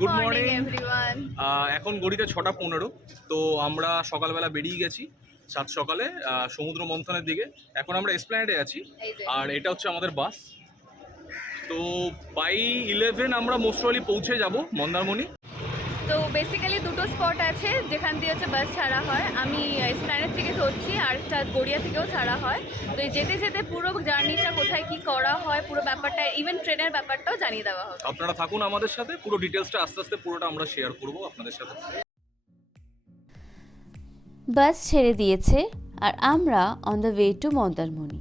Good morning everyone. এখন ঘড়িতে 6:15। তো আমরা সকালবেলা বেরিয়ে গেছি সাত সকালে সমুদ্র মন্থনের দিকে। এখন আমরা এসপ্ল্যানেডে আছি আর এটা হচ্ছে আমাদের বাস। তো বাই 11 আমরা মোস্টলি পৌঁছে যাব মন্দারমণি। তো বেসিক্যালি দুটো স্পট আছে যেখান দিয়ে হচ্ছে বাস ছাড়া হয়। আমি এসপ্ল্যানেড থেকে ধরছি আর একটা গড়িয়া থেকেও ছাড়া হয়। তো এই যেতে যেতে পুরো জার্নিটা কোথায় কি করা হয় পুরো ব্যাপারটা, ইভেন ট্রেনের ব্যাপারটাও জানিয়ে দেওয়া হবে। আপনারা থাকুন আমাদের সাথে, পুরো ডিটেলসটা আস্তে আস্তে পুরোটা আমরা শেয়ার করব আপনাদের সাথে। বাস ছেড়ে দিয়েছে আর আমরা on the way to Mandarmani.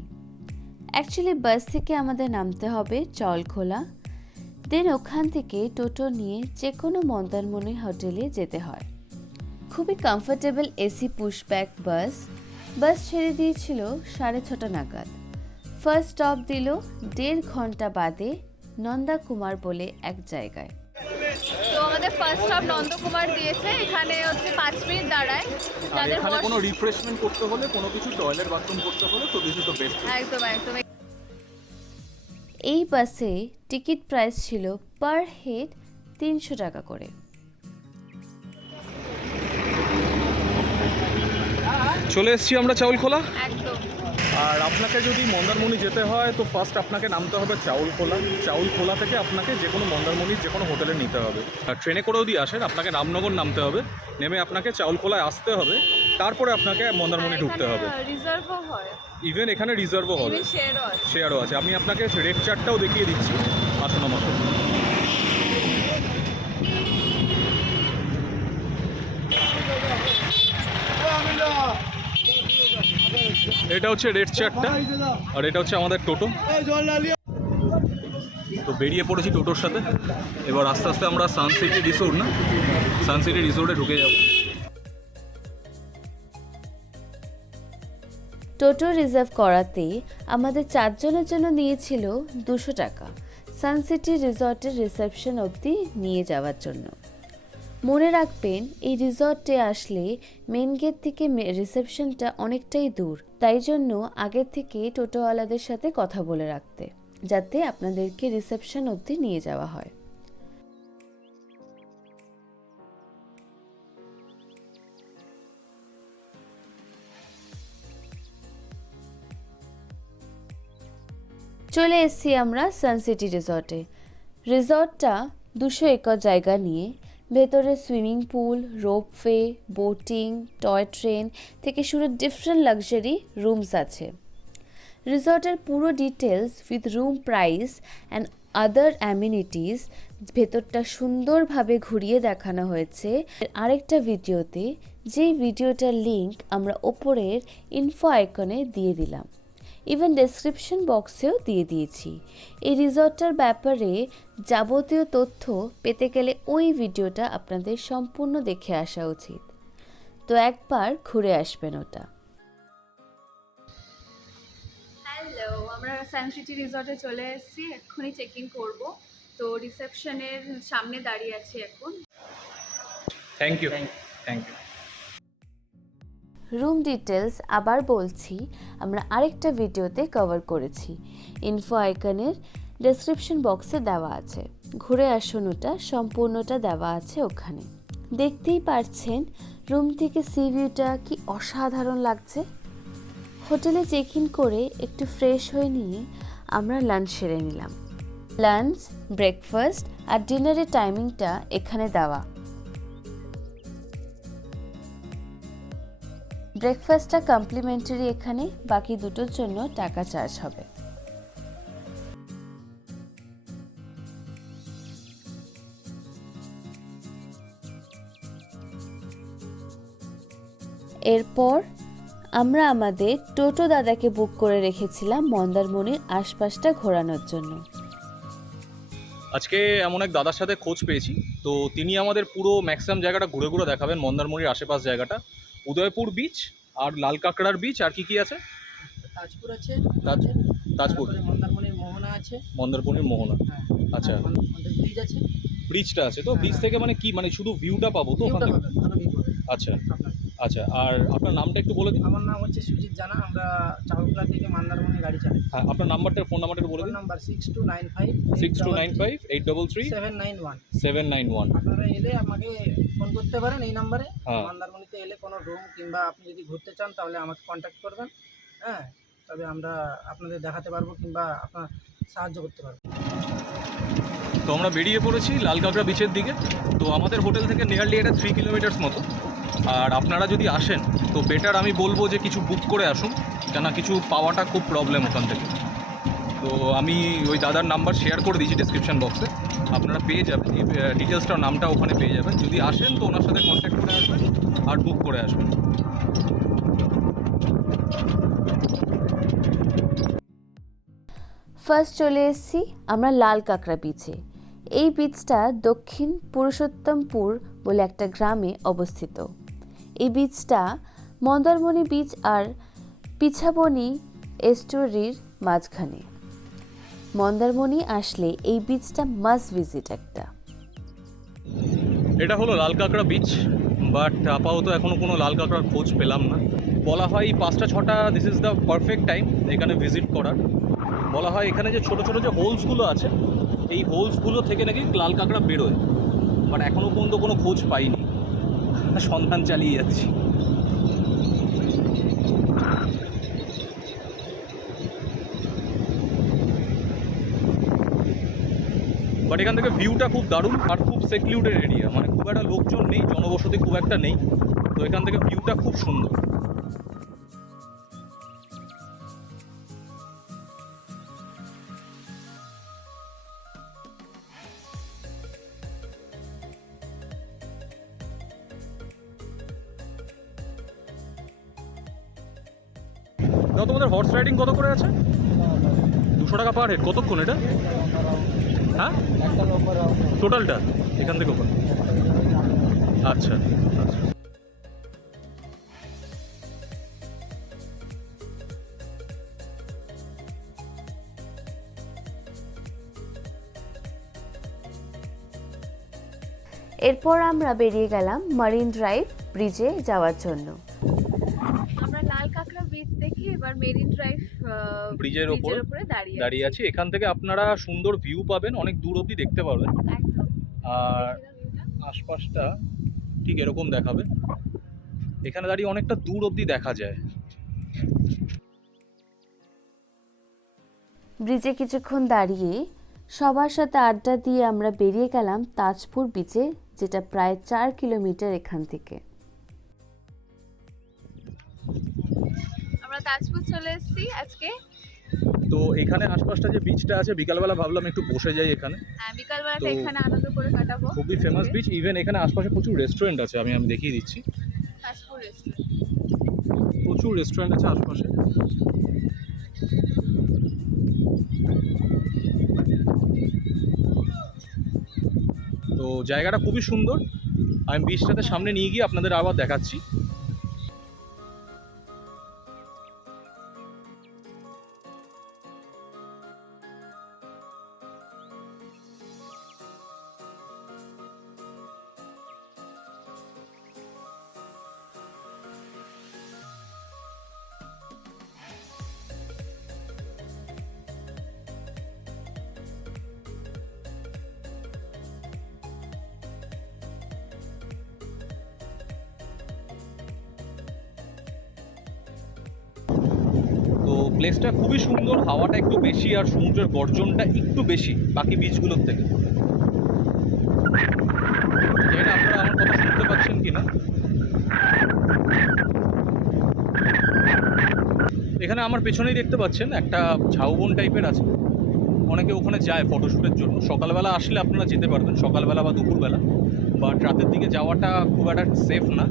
Actually bus থেকে আমাদের নামতে হবে চলখোলা, দেন ওখান থেকে টোটো নিয়ে যে কোনো মন্দারমণি হোটেলে যেতে হয়। খুবই কমফোর্টেবল এসি পুশব্যাক বাস ছেড়ে দিয়েছিল 6:30 নাগাদ। ফার্স্ট স্টপ দিল 1.5 ঘন্টা বাদে নন্দাকুমার বলে এক জায়গায়। তো আমাদের ফার্স্ট স্টপ নন্দকুমার দিয়েছে। এখানে হচ্ছে 5 মিনিট দাঁড়ায় আর এখানে কোনো রিফ্রেশমেন্ট করতে হলে, কোনো কিছু টয়লেট বাথরুম করতে হলে তো দিস ইজ দ্য বেস্ট। একদম একদম। এই বাসে টিকিট প্রাইস ছিল পার হেড 300 টাকা করে। চলে এসেছি আমরা চাউলখোলা। একদম। আর আপনাকে যদি মন্দারমণি যেতে হয় তো ফার্স্ট আপনাকে নামতে হবে চাউলখোলা থেকে আপনাকে যে কোনো মন্দারমণির যে কোনো হোটেলে নিতে হবে। আর ট্রেনে করেও দিয়ে আসেন, আপনাকে রামনগর নামতে হবে, নেমে আপনাকে চাউলখোলায় আসতে হবে, তারপরে আপনাকে মন্দারমণি ঢুকতে হবে। রিজার্ভও হয়, ইভেন এখানে রিজার্ভও হবে, শেয়ারও আছে। আমি আপনাকে রেড চার্টটাও দেখিয়ে দিচ্ছি, আসুন আমার সাথে। এটা হচ্ছে রেড চার্টটা আর এটা হচ্ছে আমাদের টোটো। তো বেরিয়ে পড়েছি টোটোর সাথে। এবার আস্তে আস্তে আমরা সানসিটি রিসোর্টে ঢুকে যাব। টোটো রিজার্ভ করাতে আমাদের 4 জনের জন্য নিয়েছিল 200 টাকা সানসিটি রিসর্টের রিসেপশন অবধি নিয়ে যাওয়ার জন্য। মনে রাখবেন, এই রিসর্টে আসলে মেন গেট থেকে রিসেপশনটা অনেকটাই দূর, তাই জন্য আগের থেকে টোটোওয়ালাদের সাথে কথা বলে রাখতে, যাতে আপনাদেরকে রিসেপশন অবধি নিয়ে যাওয়া হয়। চলে এসেছি আমরা সানসিটি রিসর্টে। রিসর্টটা 200 একর জায়গা নিয়ে, ভেতরে swimming pool, ropeway, boating, toy train থেকে শুরু ডিফারেন্ট লাক্সারি রুমস আছে। রিসর্টের পুরো details with room price and other amenities ভেতরটা সুন্দরভাবে ঘুরিয়ে দেখানো হয়েছে আরেকটা ভিডিওতে, যেই ভিডিওটার লিঙ্ক আমরা ওপরের ইনফো আইকনে দিয়ে দিলাম, ইভেন ডেসক্রিপশন বক্সেও দিয়ে দিয়েছি। এই রিসর্টটার ব্যাপারে যাবতীয় তথ্য পেতে গেলে ওই ভিডিওটা আপনাদের সম্পূর্ণ দেখে আসা উচিত। তো একবার ঘুরে আসবেন ওটা। হ্যালো, আমরা সানসিটি রিসর্টে চলে এসেছি, এক্ষুনি চেক ইন করবো। তো রিসেপশনের সামনে দাঁড়িয়ে আছি এখন। Thank you. রুম ডিটেলস আবার বলছি, আমরা আরেকটা ভিডিওতে কভার করেছি, ইনফো আইকনের ডেসক্রিপশন বক্সে দেওয়া আছে, ঘুরে আসুন, ওটা সম্পূর্ণটা দেওয়া আছে ওখানে। দেখতেই পারছেন রুম থেকে সি ভিউটা কি অসাধারণ লাগছে। হোটেলে চেক ইন করে একটু ফ্রেশ হয়ে নিয়ে আমরা লাঞ্চ সেরে নিলাম। লাঞ্চ, ব্রেকফাস্ট আর ডিনারের টাইমিংটা এখানে দেওয়া। ব্রেকফাস্টটা কমপ্লিমেন্টারি এখানে, বাকি দুটোর জন্য টাকা চার্জ হবে। এরপর আমরা আমাদের টোটো দাদাকে বুক করে রেখেছিলাম মন্দারমণির আশপাশটা ঘোরানোর জন্য। আজকে এমন এক দাদার সাথে খোঁজ পেয়েছি, তো তিনি আমাদের পুরো ম্যাক্সিমাম জায়গাটা ঘুরে ঘুরে দেখাবেন, মন্দারমণির আশেপাশ জায়গাটা। উদয়পুর বিচ আর লাল কাঁকড়ার বিচ, আর কি আছে? তাজপুর আছে, তাজপুর, মন্দারমণির মোহনা আছে। মন্দারমণির মোহনা, আচ্ছা। ব্রিজ আছে, ব্রিজটা আছে তো ব্রিজ থেকে মানে কি, মানে শুধু ভিউটা পাবো তো ওখান থেকে? আচ্ছা। আচ্ছা, আর আপনার নামটা একটু বলে দিন। আমার নাম হচ্ছে সুজিত জানা। আমরা চাউলকলা থেকে মন্দারমণি গাড়ি চালাই। হ্যাঁ, আপনার নাম্বারটা, ফোন নাম্বারটা একটু বলে ফোন দিন। নাম্বার 6295 6295 833 791। 791। আপনারা এলে আমাকে ফোন করতে পারেন এই নাম্বারে। হ্যাঁ। মন্দারমণিতে এলে কোনো রুম কিংবা আপনি যদি ঘুরতে চান তাহলে আমাকে কন্ট্যাক্ট করবেন। হ্যাঁ, তবে আমরা আপনাদের দেখাতে পারবো কিংবা আপনার সাহায্য করতে পারবো। তো আমরা বেরিয়ে পড়েছি লাল কাঁকড়া বিচের দিকে। তো আমাদের হোটেল থেকে নিয়ারলি এটা 3 কিলোমিটার্স মতো। আর আপনারা যদি আসেন তো বেটার আমি বলবো যে কিছু বুক করে আসুন, কেন কিছু পাওয়াটা খুব প্রবলেম ওখান থেকে। তো আমি ওই দাদার নাম্বার শেয়ার করে দিয়েছি ডিসক্রিপশান বক্সে, আপনারা পেয়ে যাবেন এই ডিটেলসটা, নামটা ওখানে পেয়ে যাবেন। যদি আসেন তো ওনার সাথে কন্ট্যাক্ট করে আসবেন আর বুক করে আসবেন। ফার্স্ট চলে এসেছি আমরা লাল কাঁকড়া বিচে। এই বিচটা দক্ষিণ পুরুষোত্তমপুর বলে একটা গ্রামে অবস্থিত। এই বিচটা মন্দারমণি বিচ আর পিছাবনি এস্টুয়ারির মাঝখানে। মন্দারমণি আসলে এই বিচটা মাস্ট ভিজিট একটা। এটা হলো লাল কাঁকড়া বিচ, বাট আপাতত এখনও কোনো লাল কাঁকড়ার খোঁজ পেলাম না। বলা হয় 5টা 6টা this is the perfect time এখানে ভিজিট করার। বলা হয় এখানে যে ছোটো ছোটো যে হোলসগুলো আছে, এই হোলসগুলো থেকে নাকি লাল কাঁকড়া বেরোয়, বাট এখনও পর্যন্ত কোনো খোঁজ পাইনি, সন্ধান চালিয়ে যাচ্ছি। বাট এখান থেকে ভিউটা খুব দারুণ আর খুব সেক্লুডেড এরিয়া, মানে খুব একটা লোকজন নেই, জনবসতি খুব একটা নেই। তো এখান থেকে ভিউটা খুব সুন্দর। দাও, তোমাদের হর্স রাইডিং কত করে আছে? 200 টাকা পার হেড। কতক্ষণ এটা? হ্যাঁ, টোটালটা এখান থেকে ওখানে? আচ্ছা আচ্ছা। এরপর আমরা বেরিয়ে গেলাম মারিন ড্রাইভ ব্রিজে যাওয়ার জন্য। আমরা লাল কাঁকড়া বিচ দেখি এবার মেরিন ড্রাইভ ব্রিজের ওপরে দাঁড়িয়ে আছি। আছি। এখান থেকে আপনারা সুন্দর ভিউ পাবেন, অনেক দূর অবধি দেখতে পারবেন। একদম। আর আশপাশটা ঠিক এরকম দেখাবে, এখানে দাঁড়িয়ে অনেকটা দূর অবধি দেখা যায়। ব্রিজে কিছুক্ষণ দাঁড়িয়ে সবার সাথে আড্ডা দিয়ে আমরা বেরিয়ে গেলাম তাজপুর বিচে, যেটা প্রায় 4 কিলোমিটার এখান থেকে। আমরা তাজপুর চলে এসেছি আজকে। তো এখানে আশপাশটা যে বিচটা আছে, বিকালবেলা ভাবলাম একটু বসে যাই এখানে। হ্যাঁ, বিকালবেলাটা তো এখানে আনন্দ করে কাটাবো। খুবই ফেমাস বিচ। ইভেন এখানে আশপাশে প্রচুর রেস্টুরেন্ট আছে, আমি দেখিয়ে দিচ্ছি। তাজপুর রেস্টুরেন্ট। প্রচুর রেস্টুরেন্ট আছে আশপাশে। তো জায়গাটা খুবই সুন্দর। আমি বিচটাতে সামনে নিয়ে গিয়ে আপনাদের আবার দেখাচ্ছি। তো প্লেসটা খুবই সুন্দর, হাওয়াটা একটু বেশি আর সমুদ্রের গর্জনটা একটু বেশি বাকি বিচগুলোর থেকে। জানি না আপনারা আমার কথা শুনতে পাচ্ছেন কিনা। এখানে আমার পেছনেই দেখতে পাচ্ছেন একটা ঝাউবন টাইপের আছে, অনেকে ওখানে যায় ফটোশ্যুটের জন্য। সকালবেলা আসলে আপনারা যেতে পারবেন, সকালবেলা বা দুপুরবেলা, বাট রাতের দিকে যাওয়াটা খুব একটা সেফ না।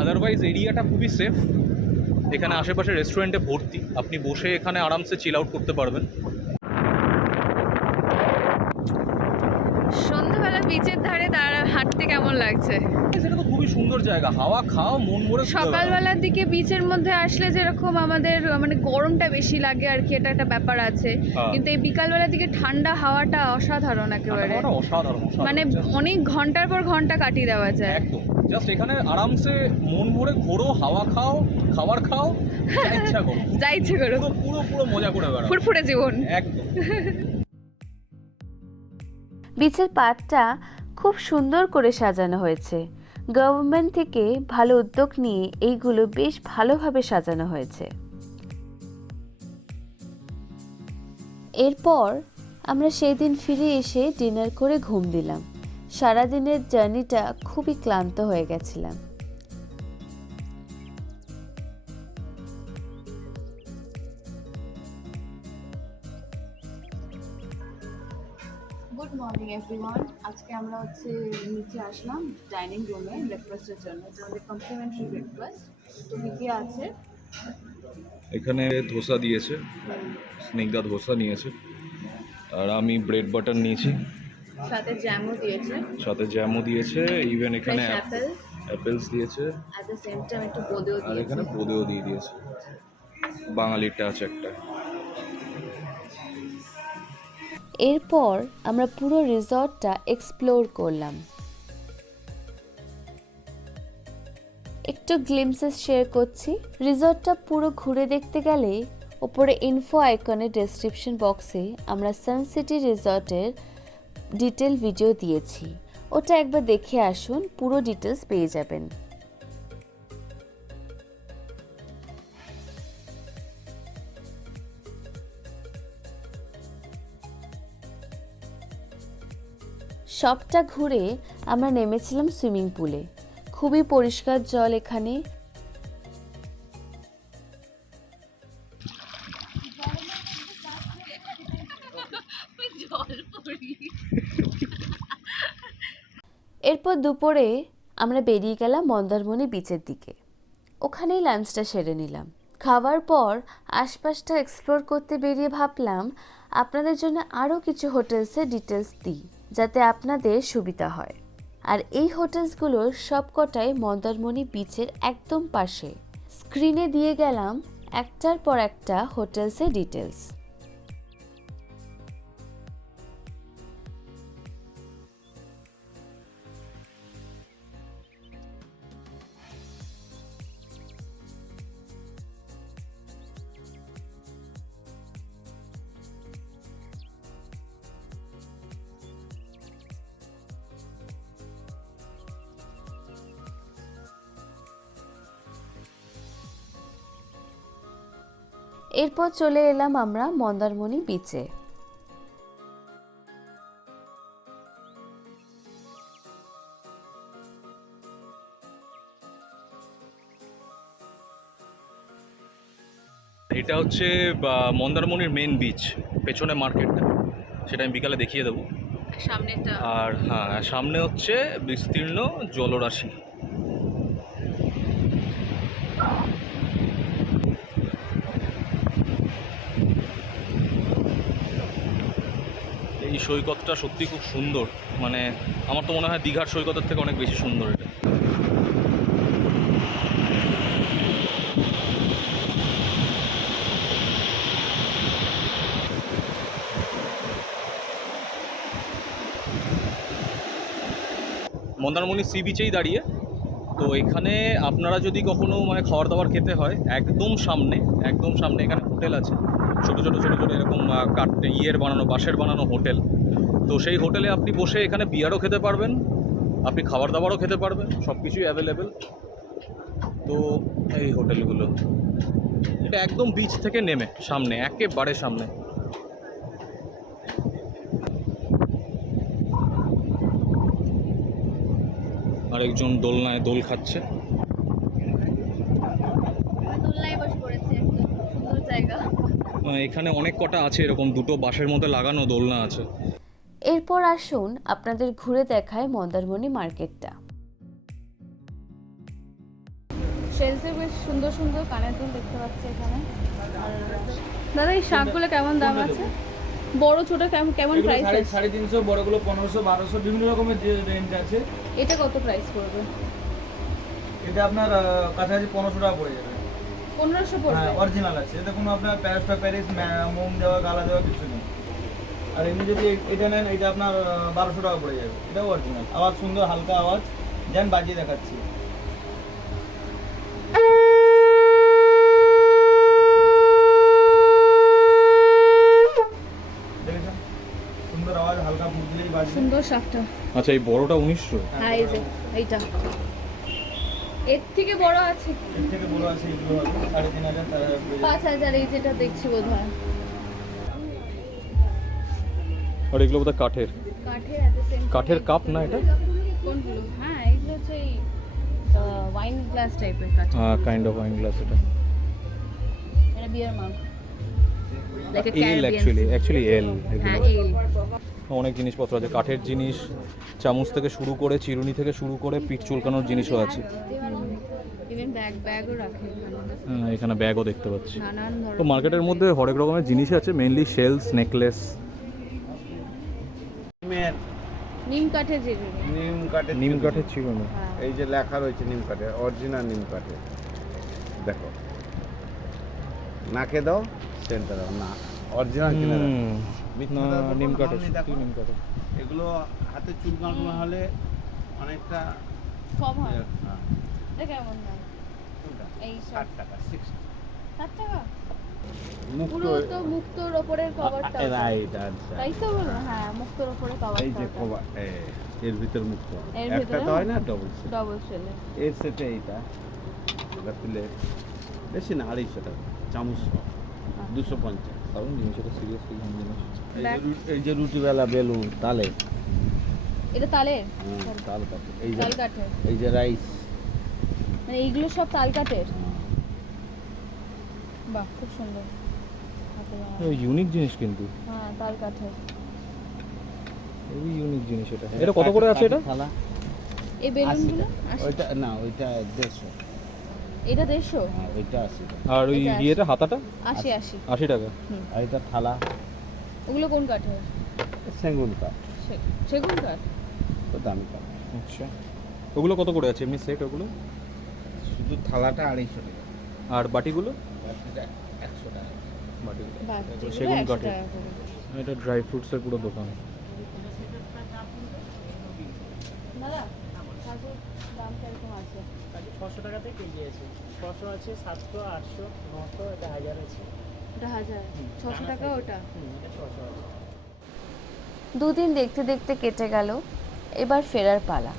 আদারওয়াইজ এরিয়াটা খুবই সেফ। এখানে আশেপাশে রেস্টুরেন্টে ভর্তি, আপনি বসে এখানে আরামসে চিল আউট করতে পারবেন। সন্ধ্যাবেলা বিচের ধারে হাঁটতে কেমন লাগছে? সেটা তো খুবই সুন্দর জায়গা, হাওয়া খাও, মন ভরে ঘুরে বেড়াও। সকালবেলার দিকে বিচের মধ্যে আসলে যেরকম আমাদের মানে গরমটা বেশি লাগে আর কি, এটা একটা ব্যাপার আছে। হ্যাঁ। কিন্তু এই বিকালবেলার দিকে ঠান্ডা হাওয়াটা অসাধারণ একেবারে, হাওয়াটা অসাধারণ, অসাধারণ। মানে অনেক ঘন্টার পর ঘন্টা কাটিয়ে দেওয়া যায়। একদম, জাস্ট এখানে আরামসে মন ভরে ঘোরো, হাওয়া খাও, খাবার খাও, যা ইচ্ছা করো, যা ইচ্ছে করো, পুরো পুরো পুরো মজা করে বেড়াও, ফুরফুরে জীবন। একদম। বিচের পাড়টা খুব সুন্দর করে সাজানো হয়েছে। গভর্নমেন্ট থেকে ভালো উদ্যোগ নিয়ে এইগুলো বেশ ভালোভাবে সাজানো হয়েছে। এরপর আমরা সেই দিন ফিরে এসে ডিনার করে ঘুম দিলাম। সারাদিনের জার্নিটা খুবই ক্লান্ত হয়ে গেছিলাম। Good morning everyone. আজকে আমরা নিচে আসলাম ডাইনিং রুমে ব্রেকফাস্টের জন্য। এটা আমাদের কমপ্লিমেন্টারি ব্রেকফাস্ট। তো কী আছে এখানে ধোসা দিয়েছে, স্নিগ্ধা ধোসা নিয়েছে, আর আমি ব্রেড বাটার নিয়েছি, সাথে জ্যামও দিয়েছে, সাথে জ্যামও দিয়েছে, ইভেন এখানে অ্যাপেলস অ্যাপেলস দিয়েছে, অ্যাট দ্য সেম টাইম একটু বোঁদেও আর দিয়েছে। এখানে বোঁদেও দিয়ে দিয়েছে, বাঙালির টাচ একটা। এরপর আমরা পুরো রিসর্টটা এক্সপ্লোর করলাম। একটু গ্লিমসেস শেয়ার করছি। রিসর্টটা পুরো ঘুরে দেখতে গেলে ওপরে ইনফো আইকনের ডেসক্রিপশন বক্সে আমরা সানসিটি রিসর্টের ডিটেল ভিডিও দিয়েছি, ওটা একবার দেখে আসুন, পুরো ডিটেলস পেয়ে যাবেন। সবটা ঘুরে আমরা নেমেছিলাম সুইমিং পুলে। খুবই পরিষ্কার জল এখানে। এরপর দুপুরে আমরা বেরিয়ে গেলাম মন্দারমণি বিচের দিকে। ওখানেই লাঞ্চটা সেরে নিলাম। খাওয়ার পর আশপাশটা এক্সপ্লোর করতে বেরিয়ে ভাবলাম আপনাদের জন্য আরও কিছু হোটেলসের ডিটেলস দিই, যাতে আপনাদের সুবিধা হয়। আর এই হোটেলসগুলোর সবকটাই মন্দারমণি বিচের একদম পাশে। স্ক্রিনে দিয়ে গেলাম একটার পর একটা হোটেলসের ডিটেলস। এরপর চলে এলাম আমরা মন্দারমণি বিচে। এটা হচ্ছে মন্দারমণির মেন বিচ, পেছনে মার্কেটটা, সেটা আমি বিকালে দেখিয়ে দেবো। সামনেটা আর হ্যাঁ, সামনে হচ্ছে বিস্তীর্ণ জলরাশি। এই সৈকতটা সত্যি খুব সুন্দর, মানে আমার তো মনে হয় দীঘার সৈকতের থেকে অনেক বেশি সুন্দর এটা। মন্দারমণি সি বিচেই দাঁড়িয়ে। তো এখানে আপনারা যদি কখনো মানে খাবার দাবার খেতে হয়, একদম সামনে এখানে হোটেল আছে, ছোটো ছোটো এরকম বানানো বাঁশের বানানো হোটেল। তো সেই হোটেলে আপনি বসে এখানে বিয়ারও খেতে পারবেন, আপনি খাবার দাবারও খেতে পারবেন, সব কিছুই অ্যাভেলেবেল। তো এই হোটেলগুলো, এটা একদম বিচ থেকে নেমে সামনে, একেবারে সামনে। আরেকজন দোলনায় দোল খাচ্ছে। দোলনায় বসে পড়েছে, একদম সুন্দর জায়গা। এখানে অনেক কটা আছে এরকম দুটো বাঁশের মধ্যে লাগানো দোলনা আছে। এরপর আসুন আপনাদের ঘুরে দেখায় মন্দারমণি মার্কেটটা। শেলসে বেশ সুন্দর সুন্দর কানের দুল দেখতে পাচ্ছি এখানে। আর দাদা এই শাকগুলো কেমন দাম আছে? বড় ছোট কেমন প্রাইস আছে? 350, বড়গুলো 1500, 1200, বিভিন্ন রকমের যে রেঞ্জ আছে। এটা কত প্রাইস পড়বে? এটা আপনার কাছাকাছি 1500 টাকা পড়ে যাবে। 1500 পড়বে? হ্যাঁ, অরিজিনাল আছে। এটা কোনো আপনার প্যারিস মোম দেওয়া গালা দেওয়া কিছু নেই। আর এমনি যদি এটা নেন, এটা আপনার 1200 টাকা পড়ে যাবে। এটাও অরিজিনাল, আওয়াজ সুন্দর, হালকা আওয়াজ, যেন বাজিয়ে দেখাচ্ছি। দেখেছেন সুন্দর আওয়াজ, হালকা ফুট দিলেই বাজবে। সুন্দর শাকটা। আচ্ছা এই বড়টা 1900। হ্যাঁ এই যে এইটা এর থেকে বড় আছে কি? এর থেকে বড় আছে এগুলো হবে 3500 তার 5000 এই যেটা দেখছি বোধহয় আর এগুলো বোধহয় কাঠের কাঠের at the same time কাঠের কাপ না এটা? কোনগুলো? হ্যাঁ এগুলো হচ্ছে ওয়াইন গ্লাস টাইপের কাঠ। হ্যাঁ কাইন্ড অফ ওয়াইন গ্লাস এটা। এটা বিয়ার মাগ লাইক আ এল ক্যারিবিয়ান। অ্যাকচুয়ালি এল হ্যাঁ এগুলো। এল। অনেক জিনিসপত্র আছে, কাঠের জিনিস, চামচ থেকে শুরু করে চিরুনি থেকে শুরু করে পিঠ চুলকানোর জিনিসও আছে। ইভেন ব্যাগও রাখে এখানে। হ্যাঁ, এখানে ব্যাগও দেখতে পাচ্ছি। নানান তো ধরনের মার্কেটের মধ্যে হরেক রকমের জিনিস আছে, মেইনলি শেলস, নেকলেস। নিমের নিম কাঠের যেগুলো। নিম কাঠের চিরুনি। হ্যাঁ। এই যে লেখা রয়েছে নিম কাঠে, অরিজিনাল নিম কাঠে। দেখো নাকে দাও, সেন্টার দাও না, অরিজিনাল কিনা দাও। না নিম কাঠের, আপনি দেখো। সত্যি নিম কাঠের। এগুলো হাতে চুল কাটানো হলে অনেকটা কম হয়। হ্যাঁ, এটা কেমন দাম? কোনটা? এই 60 টাকা 60 7 টাকা? মুক্ত পুরো তো মুক্তোর ওপরের কভারটা। রাইট আচ্ছা তাই তো বলো, হ্যাঁ মুক্তোর ওপরে এই যে কভারটা। কভার, এর ভিতর মুক্ত, এর একটা ভিতরে তো হয় না ডবল সেট। ডবল সেলে। এর সেটে এইটা এটা তুলে বেশি না 250 টাকা চামচ সহ, 250। কারণ জিনিসটা সিরিয়াসলি দাম জিনিস। এই যে রুটিওয়ালা বেলুন তালে, এটা তালের? তাল কাঠে। এই যে তাল কাঠের। এই যে রাইস, মানে এইগুলো সব তাল কাঠের? বাহ খুব সুন্দর। হাতে বানানো। ইউনিক জিনিস কিন্তু, হ্যাঁ তাল কাঠের। খুবই ইউনিক জিনিস এটা। এটা কত করে আছে এটা? থালা এই বেলুনগুলো 80 ওইটা না, ওইটা 150। এটা 150? হ্যাঁ ওইটা 80 টাকা। আর ওই এটা ইয়েটা হাতাটা 80 80। 80 টাকা। আর এটা থালা ওগুলো কোন কাঠের? সেগুন কাঠ, সেগুন কাঠ? তো দামি কাঠ। আচ্ছা ওগুলো কত করে আছে এমনি সেট ওগুলো? শুধু থালাটা 250 টাকা, আর বাটিগুলো? বাকিটা 100 টাকা। বাটিগুলো বাহ, এগুলো যেগুলো সেগুন 100 কাঠের। টাকা করে। এটা ড্রাই ফ্রুটসের পুরো দোকান। দাদা কাজের দাম কিরকম আছে? কাজে 600 টাকাতে কেজি আছে, 600 আছে, 700, 800, 900, এটা 1000 আছে। ওটা 1000, 600 টাকা ওটা? এটা 600 আছে। দুদিন দেখতে দেখতে কেটে গেল, এবার ফেরার পালা।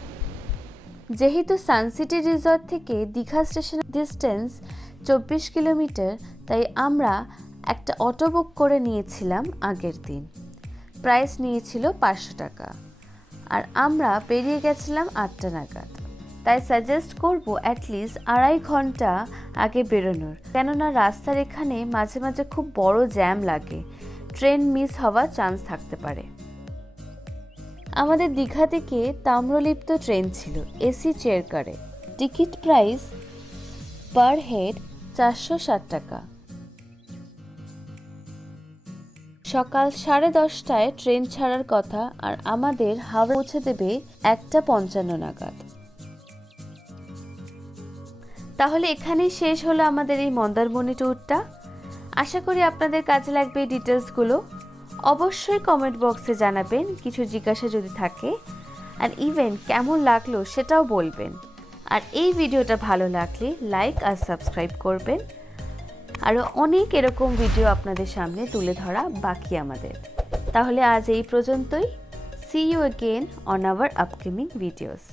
যেহেতু সানসিটি রিসর্ট থেকে দীঘা স্টেশনের ডিস্টেন্স 24 কিলোমিটার, তাই আমরা একটা অটো বুক করে নিয়েছিলাম আগের দিন। প্রাইস নিয়েছিল 500 টাকা, আর আমরা বেরিয়ে গেছিলাম 8টা নাগাদ। তাই সাজেস্ট করব অ্যাটলিস্ট 2.5 ঘন্টা আগে বেরোনোর, কেননা রাস্তার এখানে মাঝে মাঝে খুব বড় জ্যাম লাগে, ট্রেন মিস হওয়ার চান্স থাকতে পারে। আমাদের দীঘা থেকে তাম্রলিপ্ত ট্রেন ছিল এসি চেয়ার কারে। টিকিট প্রাইস পার হেড 460 টাকা। সকাল 10:30টায় ট্রেন ছাড়ার কথা, আর আমাদের হাওড়া পৌঁছে দেবে 1:55 নাগাদ। তাহলে এখানেই শেষ হলো আমাদের এই মন্দারমণি ট্যুরটা। আশা করি আপনাদের কাজে লাগবে এই ডিটেলসগুলো। অবশ্যই কমেন্ট বক্সে জানাবেন কিছু জিজ্ঞাসা যদি থাকে, আর ইভেন কেমন লাগলো সেটাও বলবেন। আর এই ভিডিওটা ভালো লাগলে লাইক আর সাবস্ক্রাইব করবেন। আরও অনেক এরকম ভিডিও আপনাদের সামনে তুলে ধরা বাকি আমাদের। তাহলে আজ এই পর্যন্তই। See you again on our upcoming videos.